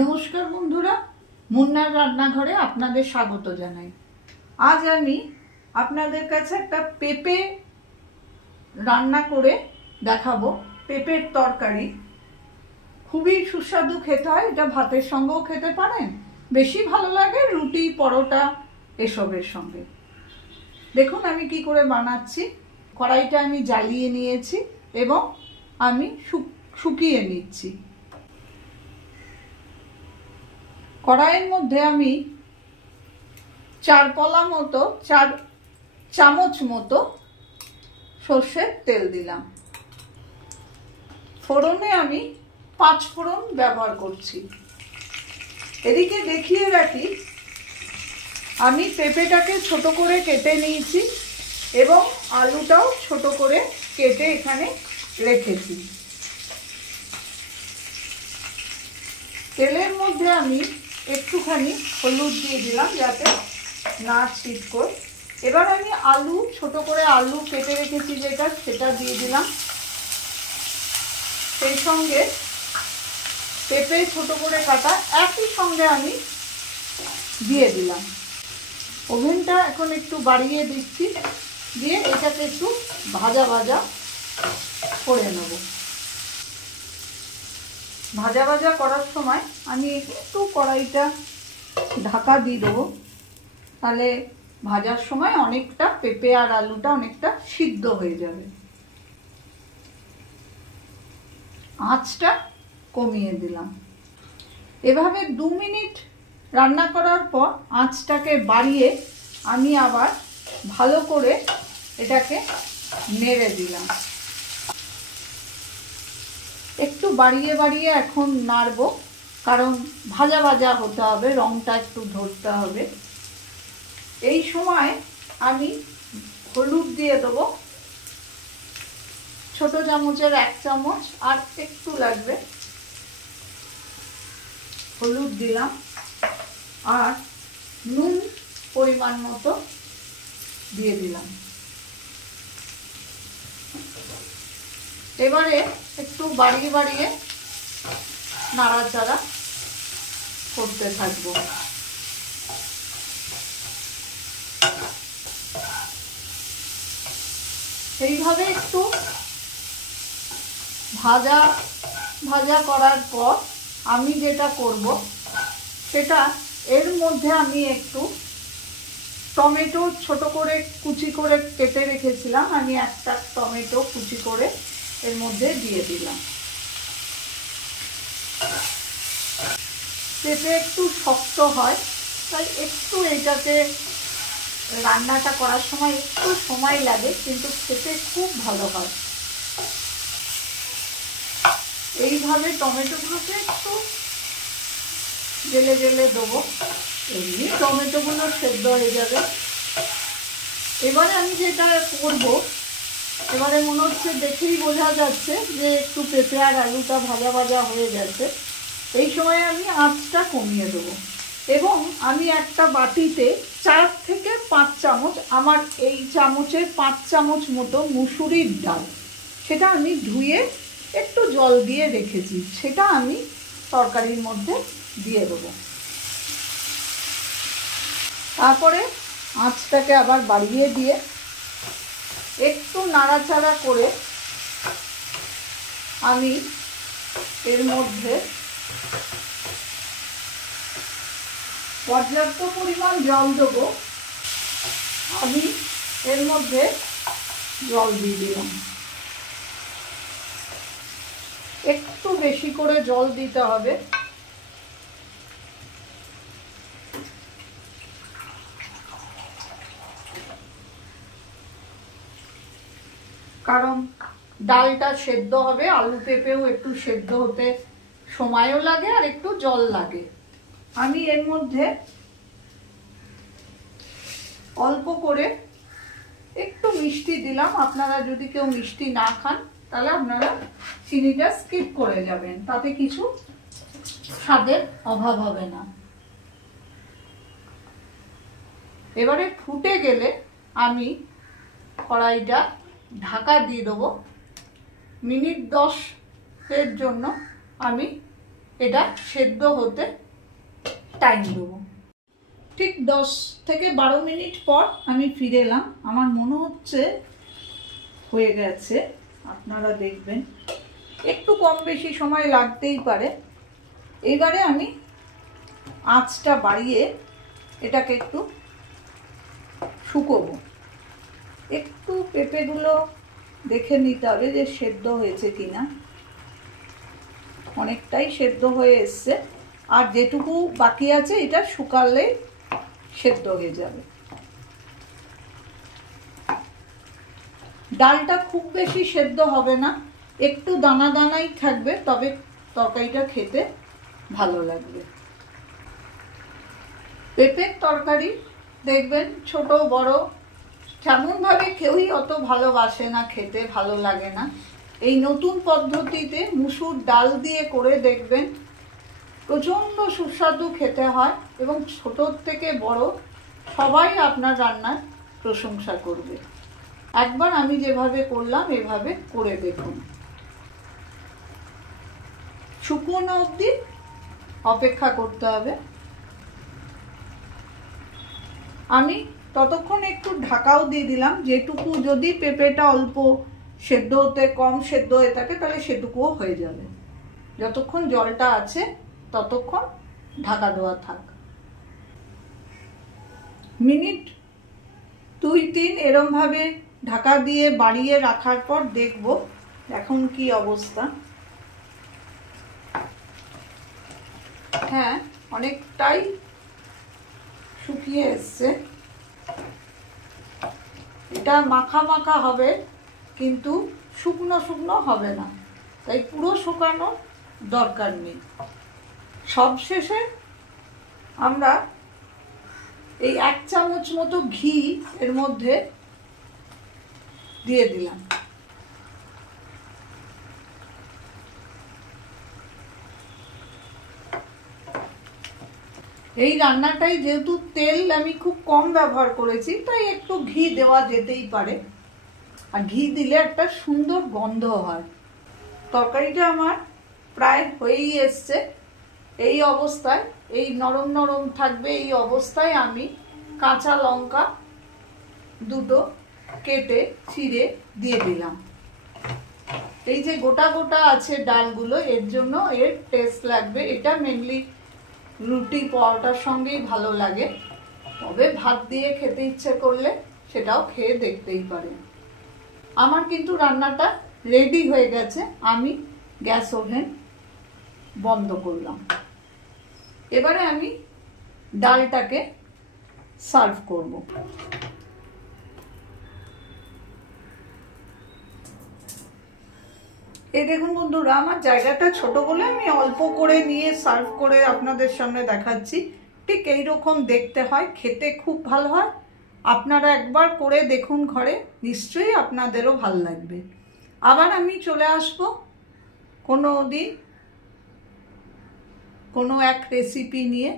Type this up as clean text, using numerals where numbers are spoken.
নমস্কার বন্ধুরা, মুন্নার রান্নাঘরে আপনাদের স্বাগত জানাই। আজ আমি আপনাদের কাছে একটা পেঁপে রান্না করে দেখাবো। পেঁপের তরকারি খুবই সুস্বাদু খেতে হয়। এটা ভাতের সঙ্গেও খেতে পারেন, বেশি ভালো লাগে রুটি, পরোটা এসবের সঙ্গে। দেখুন আমি কি করে বানাচ্ছি। কড়াইটা আমি জ্বালিয়ে নিয়েছি এবং আমি শুকিয়ে নিচ্ছি। কড়াইয়ের মধ্যে আমি 4 চামচ মতো সর্ষের তেল দিলাম। ফোড়নে আমি 5 ফোড়ন ব্যবহার করছি। এদিকে দেখিয়ে রাখি, আমি পেঁপেটাকে ছোট করে কেটে নিয়েছি এবং আলুটাও ছোট করে কেটে এখানে রেখেছি। তেলের মধ্যে আমি একটুখানি হলুদ দিয়ে দিলাম যাতে না ছিটকোয়। এবার আমি আলু, ছোট করে আলু কেটে রেখেছি যেটা, সেটা দিয়ে দিলাম। সেই সঙ্গে পেঁপে ছোট করে কাটা একই সঙ্গে আমি দিয়ে দিলাম। ওভেনটা এখন একটু বাড়িয়ে দিচ্ছি, দিয়ে এটাকে একটু ভাজা ভাজা করে নেব। ভাজা ভাজা করার সময় আমি একটু কড়াইটা ঢাকা দিয়ে দেবো, তাহলে ভাজার সময় অনেকটা পেঁপে আর আলুটা অনেকটা সিদ্ধ হয়ে যাবে। আঁচটা কমিয়ে দিলাম। এভাবে 2 মিনিট রান্না করার পর আঁচটাকে বাড়িয়ে আমি আবার ভালো করে এটাকে নেড়ে দিলাম। একটু বাড়িয়ে বাড়িয়ে এখন নাড়বো, কারণ ভাজা ভাজা হতে হবে, রংটা একটু ধরতে হবে। এই সময় আমি হলুদ দিয়ে দেবো, ছোট চামচের 1 চামচ, আর একটু লাগবে। হলুদ দিলাম আর নুন পরিমাণ মতো দিয়ে দিলাম। এবারে একটু বাড়িয়ে বাড়িয়ে নাড়াচাড়া করতে থাকবো। এইভাবে একটু ভাজা ভাজা করার পর আমি যেটা করব, সেটা এর মধ্যে আমি একটু টমেটো ছোট করে কুচি করে কেটে রেখেছিলাম, আমি একটা টমেটো কুচি করে এর মধ্যে দিয়ে দিলাম। পেঁপে একটু শক্ত হয়, তাই একটু এটাকে রান্নাটা করার সময় একটু সময় লাগে, কিন্তু খেতে খুব ভালো হয়। এইভাবে টমেটোগুলোকে একটু জেলে জেলে দেবো, এমনি টমেটোগুলো সেদ্ধ হয়ে যাবে। এবারে আমি যেটা করব, এবারে মনে হচ্ছে দেখেই বোঝা যাচ্ছে যে একটু পেঁপে আর আলুটা ভাজা ভাজা হয়ে গেছে। এই সময় আমি আঁচটা কমিয়ে দেবো এবং আমি একটা বাটিতে 4 থেকে 5 চামচ, আমার এই চামচের 5 চামচ মতো মুসুরির ডাল, সেটা আমি ধুয়ে একটু জল দিয়ে রেখেছি, সেটা আমি তরকারির মধ্যে দিয়ে দেবো। তারপরে আঁচটাকে আবার বাড়িয়ে দিয়ে একটু নাড়াচাড়া করে আমি এর মধ্যে পর্যাপ্ত পরিমাণ জল দেবো। আমি এর মধ্যে জল দিয়ে দিলাম। একটু বেশি করে জল দিতে হবে, কারণ ডালটা সেদ্ধ হবে, আলু পেঁপেও একটু সেদ্ধ হতে সময়ও লাগে আর একটু জল লাগে। আমি এর মধ্যে অল্প করে একটু মিষ্টি দিলাম। আপনারা যদি কেউ মিষ্টি না খান, তাহলে আপনারা চিনিটা স্কিপ করে যাবেন, তাতে কিছু স্বাদের অভাব হবে না। এবারে ফুটে গেলে আমি কড়াইটা ঢাকা দিয়ে দেবো। মিনিট 10-এর জন্য আমি এটা সেদ্ধ হতে টাইম দেবো। ঠিক 10 থেকে 12 মিনিট পর আমি ফিরে এলাম। আমার মনে হচ্ছে হয়ে গেছে, আপনারা দেখবেন একটু কম বেশি সময় লাগতেই পারে। এইবারে আমি আঁচটা বাড়িয়ে এটাকে একটু শুকোবো। একটু পেঁপেগুলো দেখে নিতে হবে যে সেদ্ধ হয়েছে কিনা। অনেকটাই সেদ্ধ হয়ে এসছে, আর যেটুকু বাকি আছে এটা শুকালেই সেদ্ধ হয়ে যাবে। ডালটা খুব বেশি সেদ্ধ হবে না, একটু দানা দানাই থাকবে, তবে তরকারিটা খেতে ভালো লাগবে। পেঁপের তরকারি দেখবেন ছোট বড় তেমনভাবে কেউই অত ভালোবাসে না, খেতে ভালো লাগে না। এই নতুন পদ্ধতিতে মুসুর ডাল দিয়ে করে দেখবেন প্রচণ্ড সুস্বাদু খেতে হয়, এবং ছোট থেকে বড় সবাই আপনার রান্নার প্রশংসা করবে। একবার আমি যেভাবে করলাম এভাবে করে দেখুন। শুকনো অবধি অপেক্ষা করতে হবে। আমি ততক্ষণ একটু ঢাকাও দিয়ে দিলাম, যেটুকু যদি পেঁপেটা অল্প সেদ্ধ হতে কম সেদ্ধ হয়ে থাকে তাহলে সেটুকুও হয়ে যাবে। যতক্ষণ জলটা আছে ততক্ষণ ঢাকা দেওয়া থাক। মিনিট 2-3 এরমভাবে ঢাকা দিয়ে বাড়িয়ে রাখার পর দেখব এখন কি অবস্থা। হ্যাঁ, অনেকটাই শুকিয়ে এসছে। এটা মাখা মাখা হবে, কিন্তু শুকনো শুকনো হবে না, তাই পুরো শুকানোর দরকার নেই। সবশেষে আমরা এই 1 চামচ মতো ঘি এর মধ্যে দিয়ে দিলাম। এই রান্নাটাই যেহেতু তেল আমি খুব কম ব্যবহার করেছি, তাই একটু ঘি দেওয়া যেতেই পারে, আর ঘি দিলে একটা সুন্দর গন্ধ হয়। তরকারিটা আমার প্রায় হয়েই এসছে। এই অবস্থায়, এই নরম নরম থাকবে এই অবস্থায় আমি কাঁচা লঙ্কা 2টো কেটে চিড়ে দিয়ে দিলাম। এই যে গোটা গোটা আছে ডালগুলো, এর জন্য এর টেস্ট লাগবে। এটা মেনলি রুটি পরোটার সঙ্গেই ভালো লাগে, তবে ভাত দিয়ে খেতে ইচ্ছে করলে সেটাও খেয়ে দেখতেই পারেন। আমার কিন্তু রান্নাটা রেডি হয়ে গেছে। আমি গ্যাস ওভেন বন্ধ করলাম। এবারে আমি ডালটাকে সার্ভ করব। এই দেখুন বন্ধুরা, আমার জায়গাটা ছোট বলে আমি অল্প করে নিয়ে সার্ভ করে আপনাদের সামনে দেখাচ্ছি। ঠিক এইরকম দেখতে হয়, খেতে খুব ভালো হয়। আপনারা একবার করে দেখুন ঘরে, নিশ্চয়ই আপনাদেরও ভালো লাগবে। আবার আমি চলে আসব কোনো দিন কোনো এক রেসিপি নিয়ে।